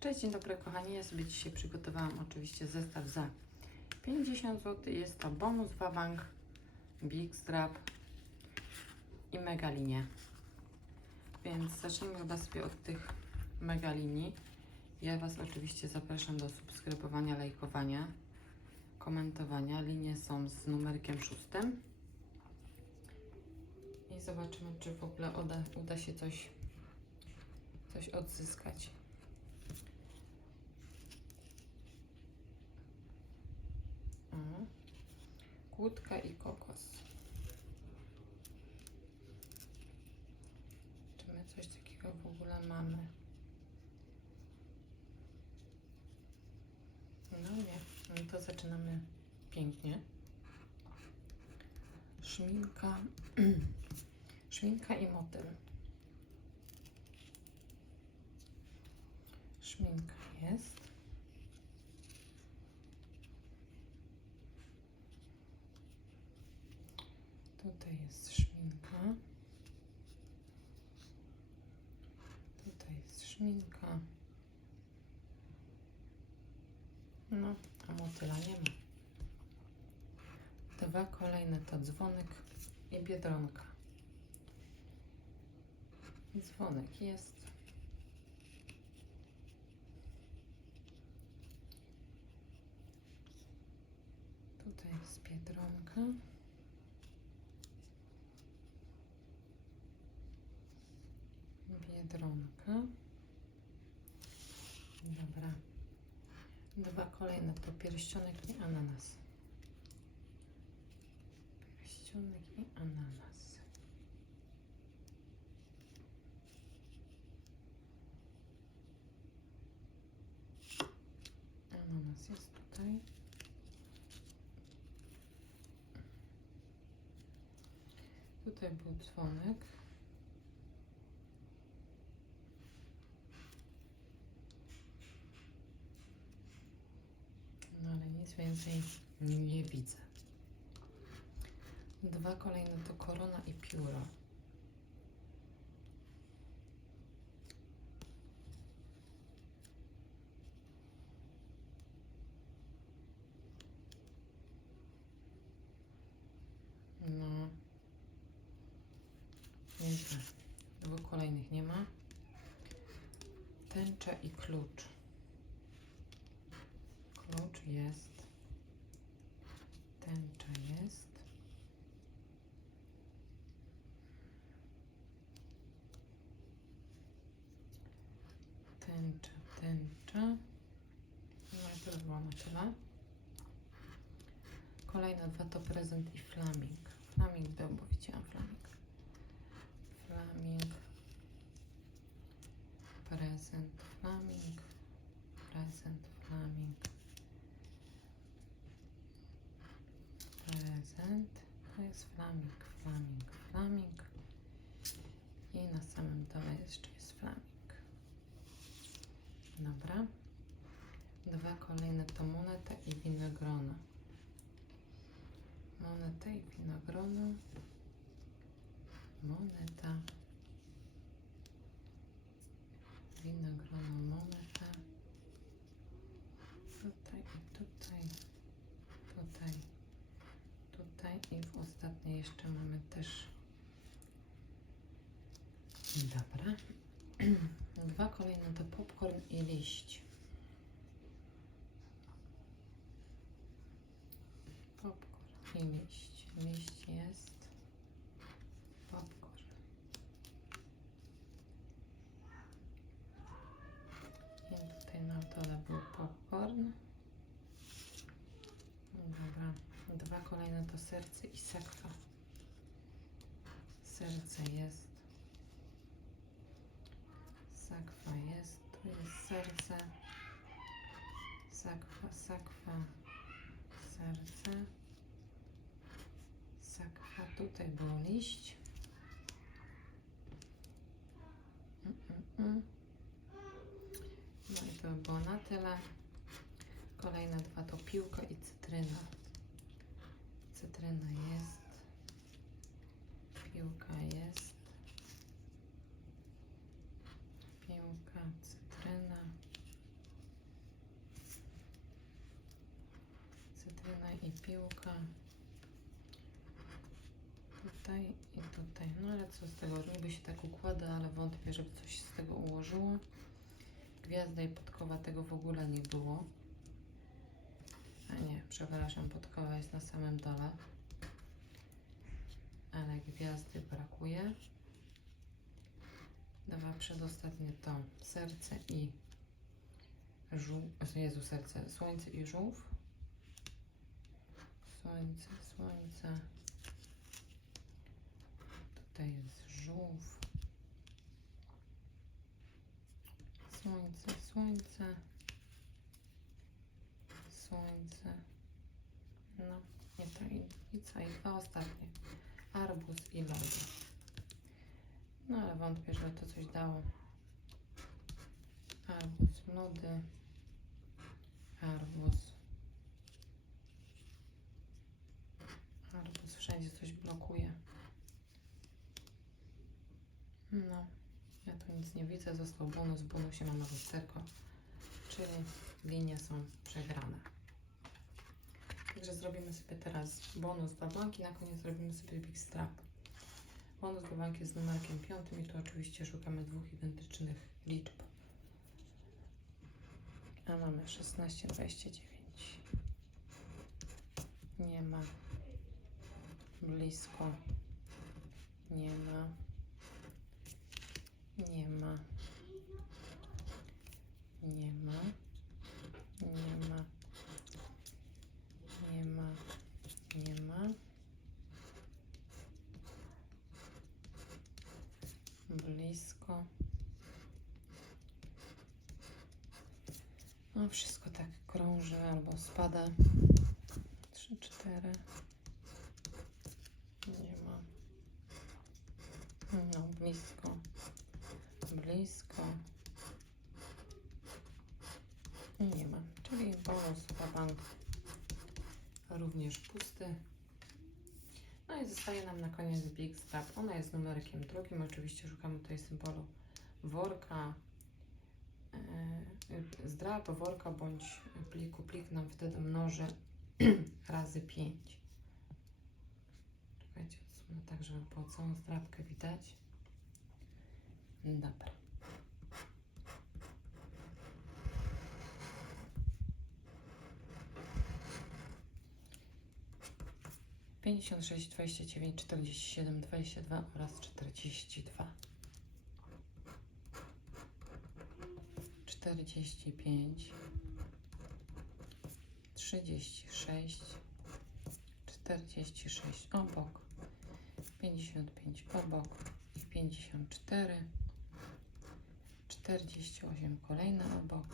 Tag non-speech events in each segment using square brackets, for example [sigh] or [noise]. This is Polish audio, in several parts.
Cześć, dzień dobry kochani. Ja sobie dzisiaj przygotowałam oczywiście zestaw za 50 zł. Jest to bonus Wabank, Big Strap i Mega Linie. Więc zacznijmy chyba sobie od tych Mega Linii. Ja Was oczywiście zapraszam do subskrybowania, lajkowania, komentowania. Linie są z numerkiem szóstym. I zobaczymy, czy w ogóle uda, uda się coś, coś odzyskać. Kłódka i kokos. Czy my coś takiego w ogóle mamy? No nie, no to zaczynamy pięknie. Szminka, [clears throat] szminka i motyl. Szminka jest. Tutaj jest szminka. Tutaj jest szminka. No, a motyla nie ma. Dwa kolejne to dzwonek i biedronka. Dzwonek jest. Tutaj jest biedronka. Biedronka. Dobra. Dwa kolejne to pierścionek i ananas. Pierścionek i ananas. Ananas jest tutaj. Tutaj był dzwonek. No ale nic więcej nie widzę. Dwa kolejne to korona i pióro. No. Nieźle. Dwóch kolejnych nie ma. Tęcza i klucz. Klucz jest. Tęcza jest. Tęcza, tęcza. No i to już było na tyle. Kolejne dwa to prezent i flaming. Flaming był, bo widziałam flaming. Flaming. Prezent, flaming. Prezent, flaming. Prezent. To jest flaming, flaming, flaming. I na samym dole jeszcze jest flaming. Dobra. Dwa kolejne to moneta i winogrona. Moneta i winogrono. Moneta. Winogrono, moneta. Tutaj i tutaj. Tutaj ostatniej jeszcze mamy też. Dobra. [clears throat] Dwa kolejne to popcorn i liść. Popcorn i liść. Liść jest popcorn i tutaj na dole był popcorn Dobra, dwa kolejne to serce i sakwa. Serce jest. Sakwa jest. Tu jest serce. Sakwa, sakwa, serce. Sakwa, tutaj był liść. Mm, mm, mm. No i to by było na tyle. Kolejne dwa to piłka i cytryna. Cytryna jest. Piłka jest. Piłka, cytryna. Cytryna i piłka. Tutaj i tutaj. No ale co z tego? Niby się tak układa, ale wątpię, żeby coś z tego ułożyło. Gwiazda i podkowa tego w ogóle nie było. A nie, przepraszam, podkowa jest na samym dole. Ale gwiazdy brakuje. Dwa przedostatnie to serce i żółw. Jezu, serce. Słońce i żółw. Słońce, słońce. Tutaj jest żółw. Słońce, słońce. Słońce. No, nie to i, i co? I dwa ostatnie. Arbuz i lody. No ale wątpię, żeby to coś dało. Arbuz, lody. Arbuz. Arbuz wszędzie coś blokuje. No, ja tu nic nie widzę. Został bonus. W bonusie mamy lusterko, czyli linie są przegrane. Także zrobimy sobie teraz bonus dwa blanki. Na koniec zrobimy sobie big strap. Bonus dwa blanki jest numerkiem piątym i tu oczywiście szukamy dwóch identycznych liczb. A mamy 16, 29. Nie ma. Blisko. Nie ma. Nie ma. Nie ma. Nie ma. Nie ma. Nie ma. Blisko. Wszystko tak krąży albo spada. Trzy, cztery. Nie ma. No blisko. Blisko. I nie ma. Czyli bonus bank również pusty. No i zostaje nam na koniec Big Strap. Ona jest numerkiem drugim. Oczywiście szukamy tutaj symbolu worka. Yy, zdrap worka bądź pliku. Plik nam wtedy mnoży [clears throat] razy 5. Czekajcie, odsunę tak, żeby było całą zdrapkę widać. Dobra. Pięćdziesiąt sześć, dwadzieścia dziewięć, czterdzieści siedem, dwadzieścia dwa oraz czterdzieści dwa. Czterdzieści pięć, trzydzieści sześć, czterdzieści sześć obok, pięćdziesiąt pięć obok i pięćdziesiąt cztery. 48 kolejne obok,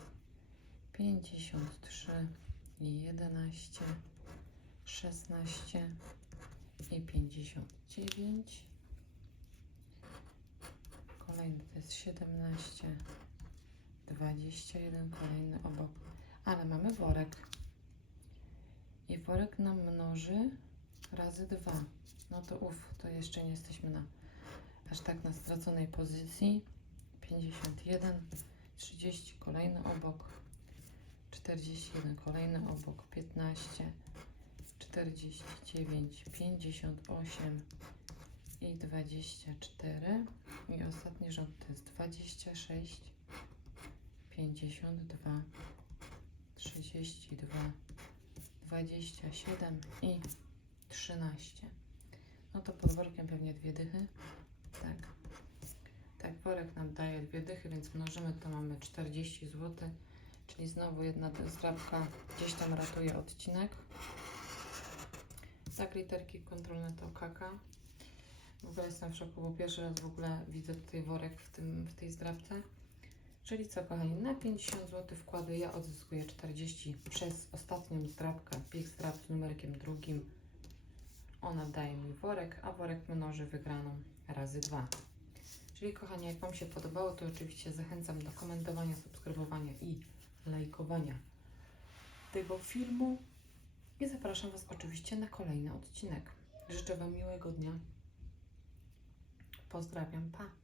53 i 11, 16 i 59. Kolejny to jest 17, 21 kolejny obok, ale mamy worek. I worek nam mnoży razy 2. No to uff, to jeszcze nie jesteśmy na aż tak na straconej pozycji. 51, 30 kolejny obok, 41 kolejny obok, 15, 49, 58 i 24 i ostatni rząd to jest 26, 52, 32, 27 i 13. No to pod workiem pewnie dwie dychy, tak. Tak, worek nam daje dwie dychy, więc mnożymy to mamy 40 zł, czyli znowu jedna zdrabka gdzieś tam ratuje odcinek. Tak, literki kontrolne to kaka. W ogóle jestem w szoku, bo pierwszy raz w ogóle widzę tutaj worek w, tym, w tej zdrabce. Czyli co, kochani, na 50 zł wkładu ja odzyskuję 40 przez ostatnią zdrabkę, big strap z numerkiem drugim. Ona daje mi worek, a worek mnoży wygraną razy 2. Czyli kochani, jak Wam się podobało, to oczywiście zachęcam do komentowania, subskrybowania i lajkowania tego filmu. I zapraszam Was oczywiście na kolejny odcinek. Życzę Wam miłego dnia. Pozdrawiam, pa!